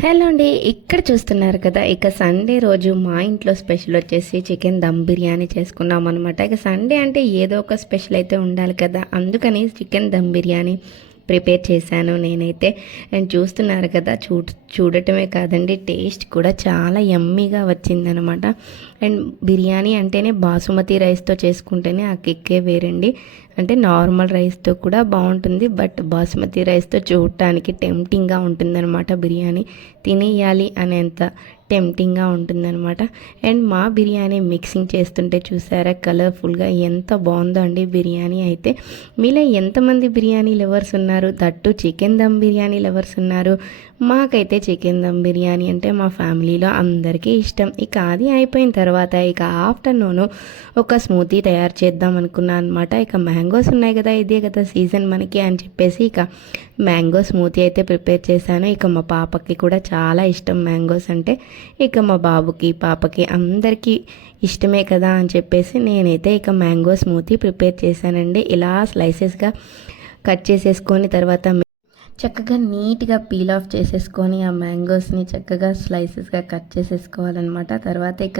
Hello అండి ఇక్కడ చూస్తున్నారు కదా ఇక సండే రోజు మా ఇంట్లో స్పెషల్ వచ్చేసి చికెన్ దమ్ బిర్యానీ చేసుకున్నాం అనమాట ఇక సండే అంటే ఏదో ఒక స్పెషల్ అయితే ఉండాలి కదా అందుకని చికెన్ దమ్ బిర్యానీ ప్రిపేర్ చేశాను నేనైతే. అండ్ చూస్తున్నారు కదా చూ చూడటమే కాదండి టేస్ట్ కూడా చాలా యమ్మీగా వచ్చిందనమాట. అండ్ బిర్యానీ అంటేనే బాసుమతి రైస్తో చేసుకుంటేనే ఆ కిక్కే వేరండి. అంటే నార్మల్ రైస్తో కూడా బాగుంటుంది బట్ బాసుమతి రైస్తో చూడటానికి టెంప్టింగ్గా ఉంటుందన్నమాట బిర్యానీ. తినేయాలి అనేంత టెంప్టింగ్గా ఉంటుందన్నమాట. అండ్ మా బిర్యానీ మిక్సింగ్ చేస్తుంటే చూసారా కలర్ఫుల్గా ఎంత బాగుందో అండి బిర్యానీ అయితే. మీలో ఎంతమంది బిర్యానీ లవర్స్ ఉన్నారు? That chicken dum biryani lovers ఉన్నారు? మాకైతే చికెన్ దమ్ బిర్యానీ అంటే మా ఫ్యామిలీలో అందరికీ ఇష్టం. ఇక అది అయిపోయిన తర్వాత ఇక ఆఫ్టర్నూన్ ఒక స్మూతీ తయారు చేద్దాం అనుకున్నాను అనమాట ఇక మ్యాంగోస్ ఉన్నాయి కదా ఇదే కదా సీజన్ మనకి అని చెప్పేసి ఇక మ్యాంగో స్మూతీ అయితే ప్రిపేర్ చేశాను. ఇక మా పాపకి కూడా చాలా ఇష్టం మ్యాంగోస్ అంటే. ఇక మా బాబుకి పాపకి అందరికీ ఇష్టమే కదా అని చెప్పేసి నేనైతే ఇక మ్యాంగో స్మూతీ ప్రిపేర్ చేశానండి. ఇలా స్లైసెస్గా కట్ చేసేసుకొని తర్వాత చక్కగా నీట్గా పీల్ ఆఫ్ చేసేసుకొని ఆ మ్యాంగోస్ని చక్కగా స్లైసెస్గా కట్ చేసేసుకోవాలన్నమాట. తర్వాత ఇక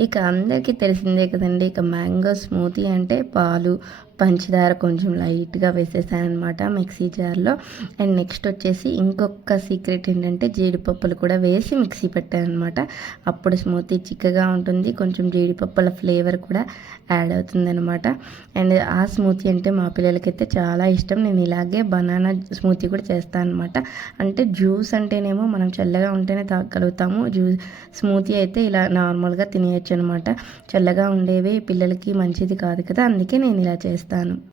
ఇక అందరికీ తెలిసిందే కదండి ఇక మ్యాంగో స్మూతీ అంటే పాలు పంచదార కొంచెం లైట్గా వేసేసానమాట మిక్సీ జార్లో. అండ్ నెక్స్ట్ వచ్చేసి ఇంకొక సీక్రెట్ ఏంటంటే జీడిపప్పులు కూడా వేసి మిక్సీ పెట్టానమాట అప్పుడు స్మూతీ చిక్కగా ఉంటుంది కొంచెం జీడిపప్పుల ఫ్లేవర్ కూడా యాడ్ అవుతుందనమాట అండ్ ఆ స్మూతీ అంటే మా పిల్లలకైతే చాలా ఇష్టం. నేను ఇలాగే బనానా స్మూతీ కూడా చేస్తాను అనమాట అంటే జ్యూస్ అంటేనేమో మనం చల్లగా ఉంటేనే తాగలుగుతాము. జ్యూస్ స్మూతీ అయితే ఇలా నార్మల్గా తినేయచ్చు అనమాట చల్లగా ఉండేవి పిల్లలకి మంచిది కాదు కదా. అందుకే నేను ఇలా చేస్తాను.